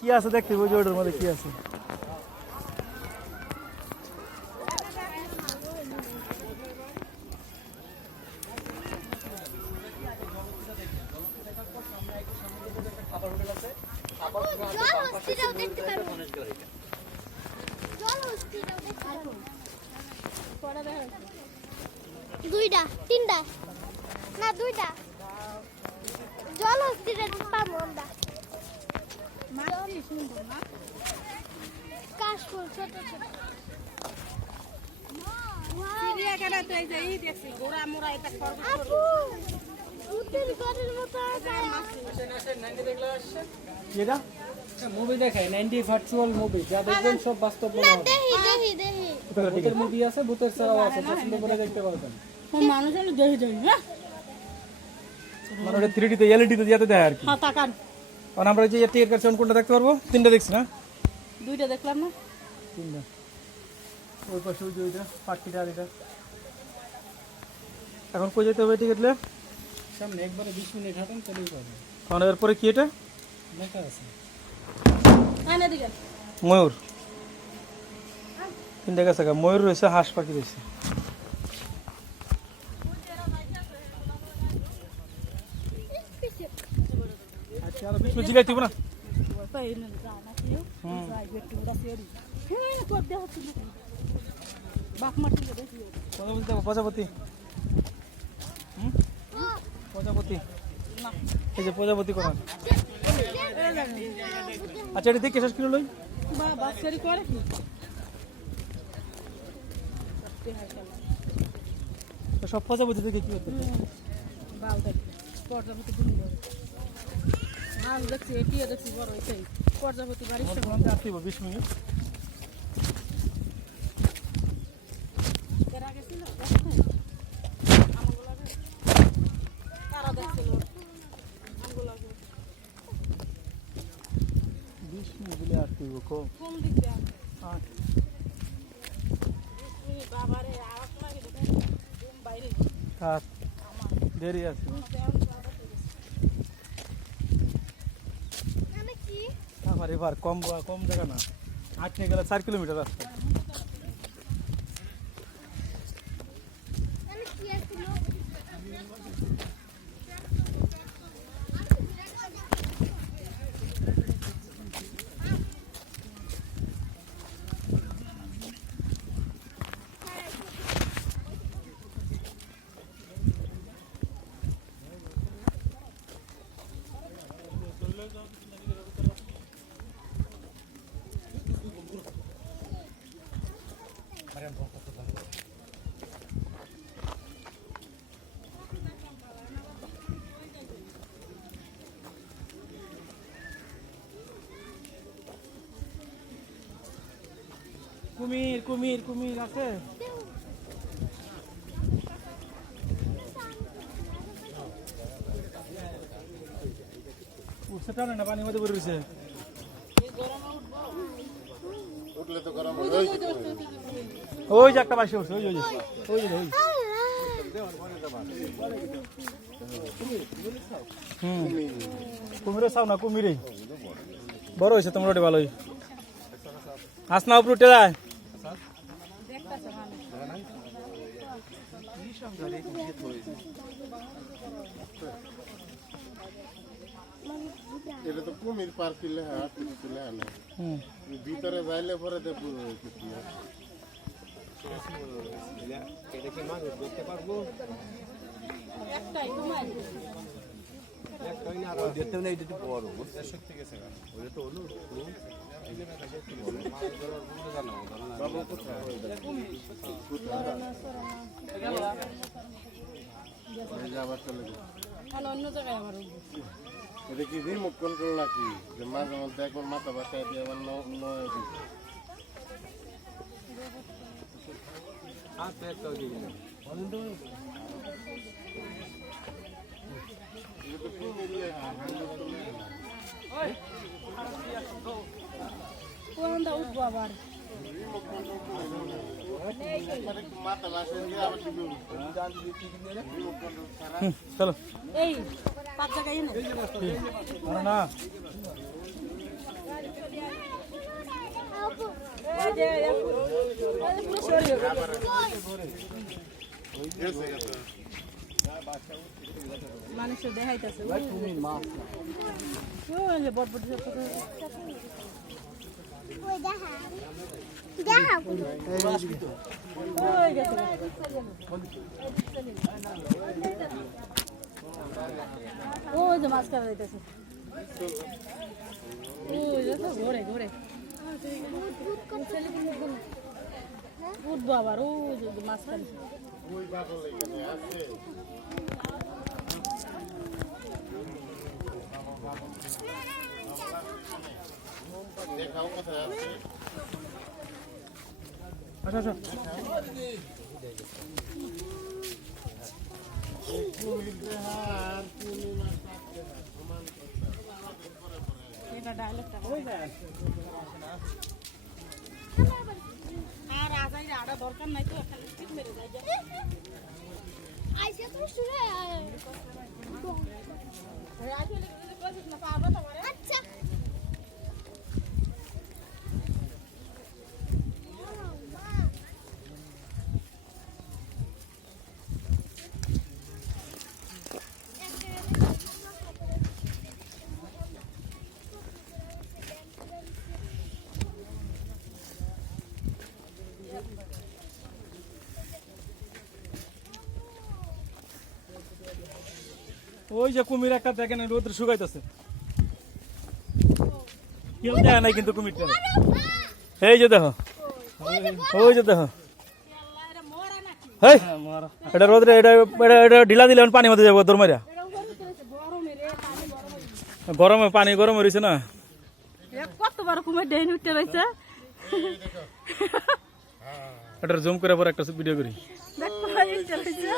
কি আছে দেখতে ওই যে ওটার মধ্যে কি আছে। দুইটা তিনটা না দুইটা জল হস্তিটা পাবো আমরা কাশফুল ছোট ছোট মুভি দেখায় 90 ভার্চুয়াল মুভি যা দেখবেন সব বাস্তব মনে হবে। ভূতের মুভি আছে, ভূতের ছাড়াও আছে, পছন্দ করে দেখতে পারবেন। মানুষ দেখে যাই হ্যাঁ মানে ওটা 3D তে LED তে যেতে দেয় আর কি। হ্যাঁ তাকান আর আমরা যে টিয়ার কাছে কোনটা দেখতে পারবো? তিনটা দেখছি না? দুইটা দেখলাম না তিনটা। ওই পাশে ওই যে ওইটা পাখিটা আর এটা। এখন কই যেতে হবে টিকিট লে? সামনে একবারে 20 মিনিট হাঁটেন চলেই পাবেন। কারণ এরপরে কি এটা? লেখা আছে আয়না দিকে ময়ূর। তিনটা গেছে গা, ময়ূর রয়েছে, হাঁস পাখি রয়েছে। আচ্ছা আর 20 মিনিট জিগাই দিব না? প্রজাপতি। প্রজাপতি এই যে প্রজাপতি করা। আচ্ছা এটা দেখে শেষ করে লই। সব প্রজাপতি দেখে কি করতে? প্রজাপতি বাড়ি 20 মিনিট। দেরি আছে। আমার এবার কম জায়গা না, হাঁটতে গেলে 4 কিলোমিটার রাস্তা। কুমির কুমির কুমির আছে। উঠছে টানে না, পানির মধ্যে পড়ে রয়েছে। ওই যে একটা বাসে উঠছে, ওই যে ওই যে ওই কুমিরের চাও না, কুমিরে বড় হয়েছে তোমার ওটা ভালোই। হাস না উপরে উঠে যায়। এটা তো কুমির পার কিলে ভিতরে যাইলে পরে তো পুরো এটা কি মানুষ দেখতে পারবো? একটাই তোমার একটাই না, আর দেখতে না, এটা তো বড় সত্যি গেছে ওটা তো হলো বাবু কোথায় আবার চলে গেল অন্য জায়গায় আমার এটা কি রিমোট কন্ট্রোল নাকি যে মাঝে মধ্যে একবার মাথা বাসায় দিয়ে আবার নয় উঠবো আবার মাথা বাসায় দিয়ে আবার চলো এই 5 জায়গায় না মানুষ দেখাইতেছে বটবটি ওই দেখা দেখা ওই যে মাছ কাটা যাইতেছে ওই যে তো ঘোরে ঘোরে উঠবো আবার ও যে মাছ কাটা ওই বাদল এখানে আছে দেখাও কোথায় আছে আচ্ছা আচ্ছা কুমির দেহার পূর্ণিমা কাটতে না সমান এটা ডায়লগটা হয়ে যায় আর আজাইরা আড়া দরকার নাই তো খালি ঠিক মেরে যায় আইসে তো শুনে আচ্ছা ওই যে কুমির একটা দেখেন রোদ্রে শুকাইতেছে কেউ দেখা নাই কিন্তু কুমিরটা এই যে দেখো ওই যে দেখো হেই এটা রোদ্রে এটা এটা ঢিলা দিলে পানি মধ্যে যাবো দৌড় মারিয়া গরমে পানি গরম হয়েছে না কতবার কুমির ডেইন উঠতে রয়েছে এটা জুম করে পরে একটা ভিডিও করি দেখতে পাই উঠতে রয়েছে